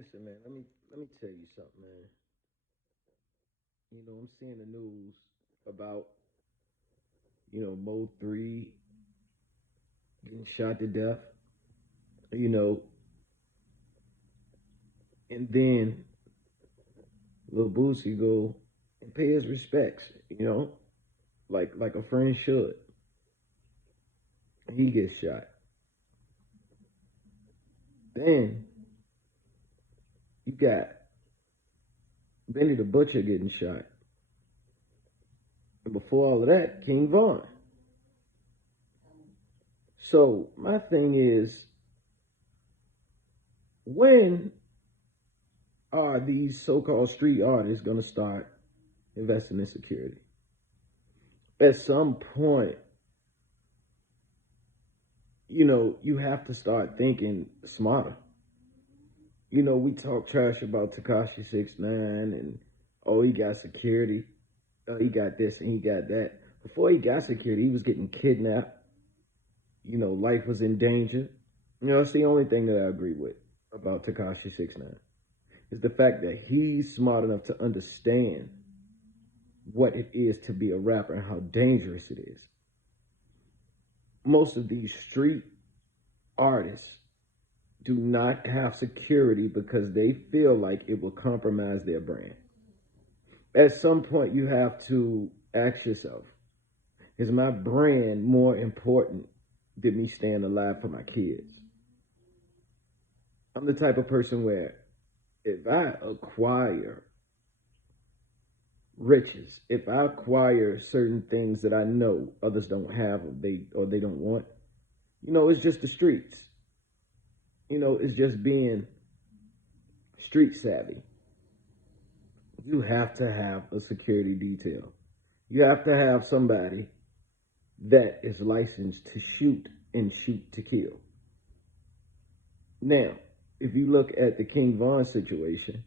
Listen, man, let me tell you something, man. I'm seeing the news about, Mo3 getting shot to death, you know, and then Lil Boosie go and pay his respects, like a friend should. He gets shot. Then you got Benny the Butcher getting shot. And before all of that, King Von. So my thing is, when are these so-called street artists going to start investing in security? At some point, you have to start thinking smarter. We talk trash about Takashi 69 and oh, he got security. Oh, he got this and he got that. Before he got security, he was getting kidnapped. Life was in danger. It's the only thing that I agree with about Takashi 69 is the fact that he's smart enough to understand what it is to be a rapper and how dangerous it is. Most of these street artists do not have security because they feel like it will compromise their brand. At some point, you have to ask yourself, is my brand more important than me staying alive for my kids? I'm the type of person where if I acquire riches, if I acquire certain things that I know others don't have or they don't want, it's just the streets. It's just being street savvy. You have to have a security detail. You have to have somebody that is licensed to shoot and shoot to kill. Now, if you look at the King Von situation,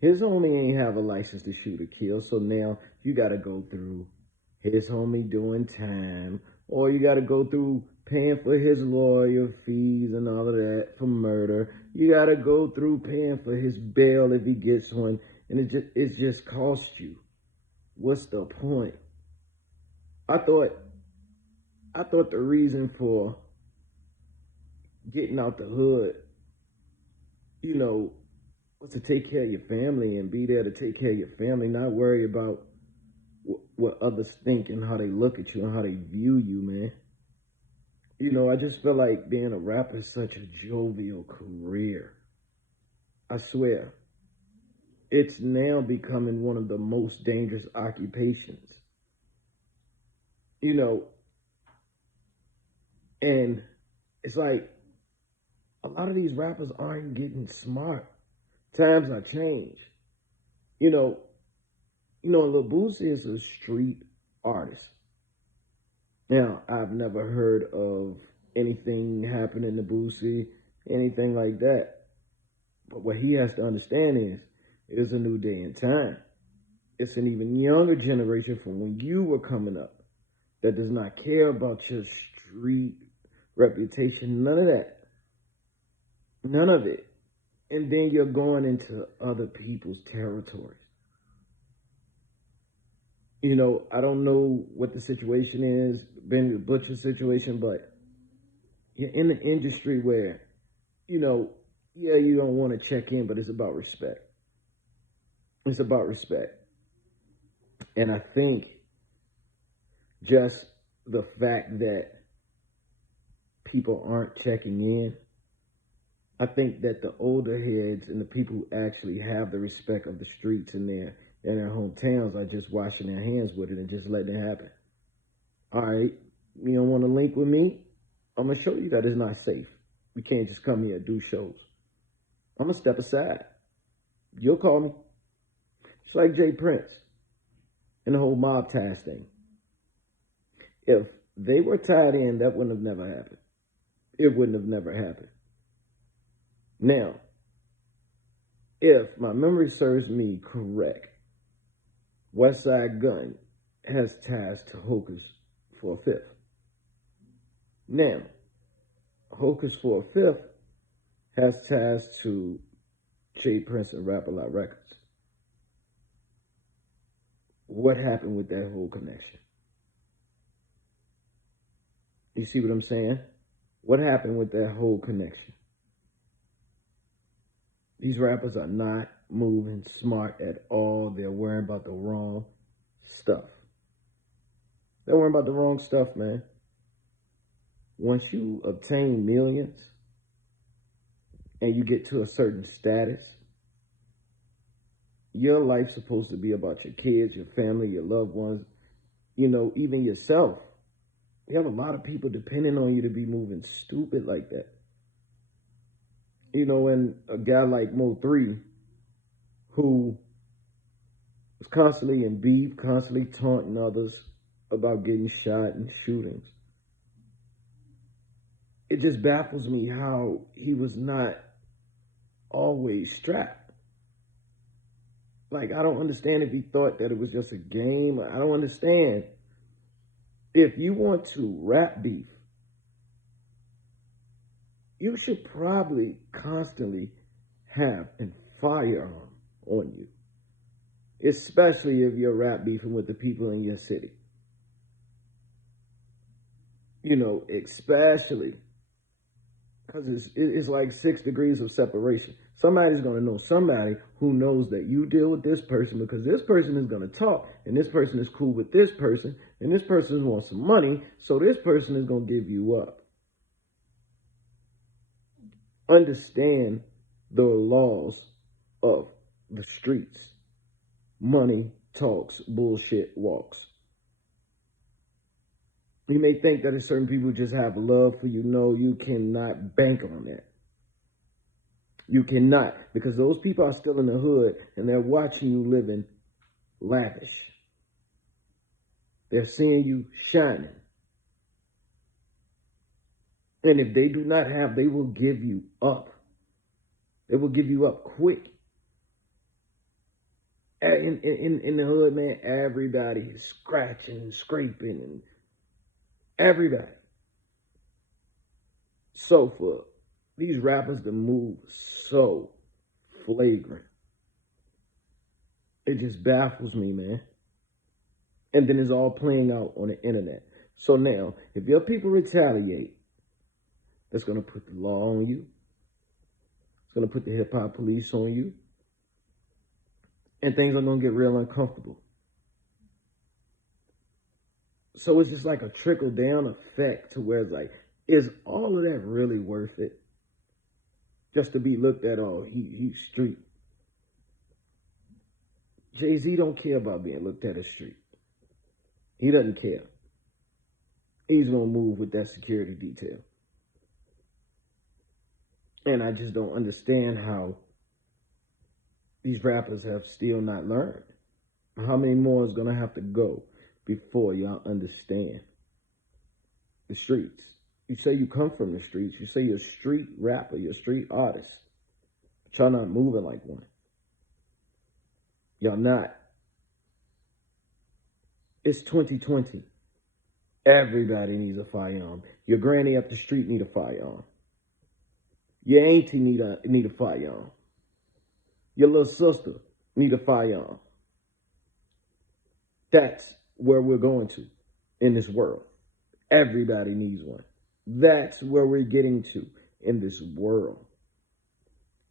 his homie ain't have a license to shoot or kill, so now you got to go through his homie doing time, or you got to go through paying for his lawyer fees and all of that for murder. You got to go through paying for his bail if he gets one, and it just costs you. What's the point? I thought the reason for getting out the hood, was to take care of your family and be there to take care of your family, not worry about what others think and how they look at you and how they view you, man. I just feel like being a rapper is such a jovial career. I swear. It's now becoming one of the most dangerous occupations. You know, and it's like a lot of these rappers aren't getting smart. Times are changed. You know, Lil Boosie is a street artist. Now, I've never heard of anything happening to Boosie, anything like that. But what he has to understand is, it's a new day and time. It's an even younger generation from when you were coming up that does not care about your street reputation. None of that. None of it. And then you're going into other people's territories. I don't know what the situation is, Ben the Butcher situation, but you're in the industry where, yeah, you don't want to check in, but it's about respect. It's about respect. And I think just the fact that people aren't checking in, I think that the older heads and the people who actually have the respect of the streets in their hometowns are just washing their hands with it and just letting it happen. All right, you don't want to link with me? I'm gonna show you that it's not safe. We can't just come here and do shows. I'm gonna step aside. You'll call me. It's like Jay Prince and the whole mob ties thing. If they were tied in, that wouldn't have never happened. It wouldn't have never happened. Now, if my memory serves me correct, Westside Gunn has ties to Hocus for a Fifth. Now, Hocus for a Fifth has ties to Jay Prince and Rap A Lot Records. What happened with that whole connection? You see what I'm saying? What happened with that whole connection? These rappers are not moving smart at all. They're worrying about the wrong stuff. They're worrying about the wrong stuff, man. Once you obtain millions and you get to a certain status, your life's supposed to be about your kids, your family, your loved ones, even yourself. You have a lot of people depending on you to be moving stupid like that. And a guy like Mo3, who was constantly in beef, constantly taunting others about getting shot and shootings. It just baffles me how he was not always strapped. Like, I don't understand if he thought that it was just a game. I don't understand. If you want to rap beef, you should probably constantly have a firearm on you, especially if you're rap beefing with the people in your city. Especially because it's like 6 degrees of separation. Somebody's going to know somebody who knows that you deal with this person, because this person is going to talk, and this person is cool with this person, and this person wants some money, so this person is going to give you up. Understand the laws of the streets. Money talks, bullshit walks. You may think that certain people just have love for you. No, you cannot bank on that. You cannot, because those people are still in the hood and they're watching you living lavish. They're seeing you shining. And if they do not have, they will give you up. They will give you up quick. In the hood, man, everybody is scratching and scraping, and everybody. So for these rappers to move so flagrant, it just baffles me, man. And then it's all playing out on the internet. So now, if your people retaliate, that's going to put the law on you. It's going to put the hip hop police on you. And things are going to get real uncomfortable. So it's just like a trickle down effect to where it's like, is all of that really worth it? Just to be looked at, oh, he's street. Jay-Z don't care about being looked at as street. He doesn't care. He's going to move with that security detail. And I just don't understand how these rappers have still not learned. How many more is going to have to go before y'all understand the streets? You say you come from the streets. You say you're a street rapper. You're a street artist. But y'all not moving like one. Y'all not. It's 2020. Everybody needs a firearm. Your granny up the street need a firearm. Your auntie need a firearm. Your little sister need a firearm. That's where we're going to in this world. Everybody needs one. That's where we're getting to in this world.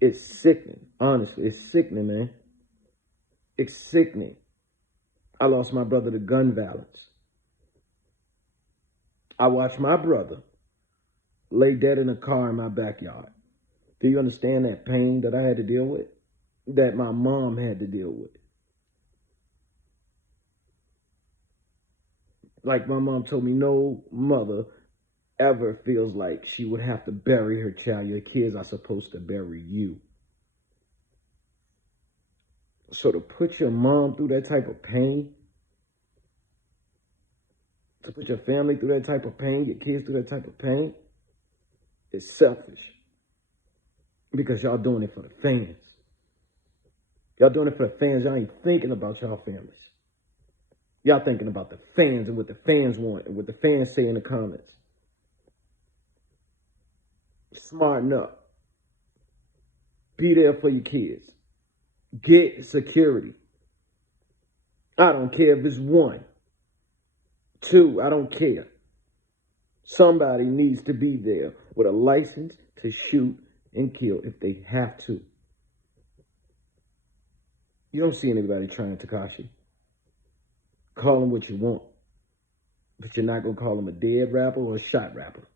It's sickening. Honestly, it's sickening, man. It's sickening. I lost my brother to gun violence. I watched my brother lay dead in a car in my backyard. Do you understand that pain that I had to deal with? That my mom had to deal with? Like my mom told me, no mother ever feels like she would have to bury her child. Your kids are supposed to bury you. So to put your mom through that type of pain, to put your family through that type of pain, your kids through that type of pain, is selfish. Because y'all doing it for the fans. Y'all doing it for the fans. Y'all ain't thinking about y'all families. Y'all thinking about the fans and what the fans want and what the fans say in the comments. Smarten up. Be there for your kids. Get security. I don't care if it's 1, 2, I don't care. Somebody needs to be there with a license to shoot and kill if they have to. You don't see anybody trying Tekashi. Call him what you want. But you're not going to call him a dead rapper or a shot rapper.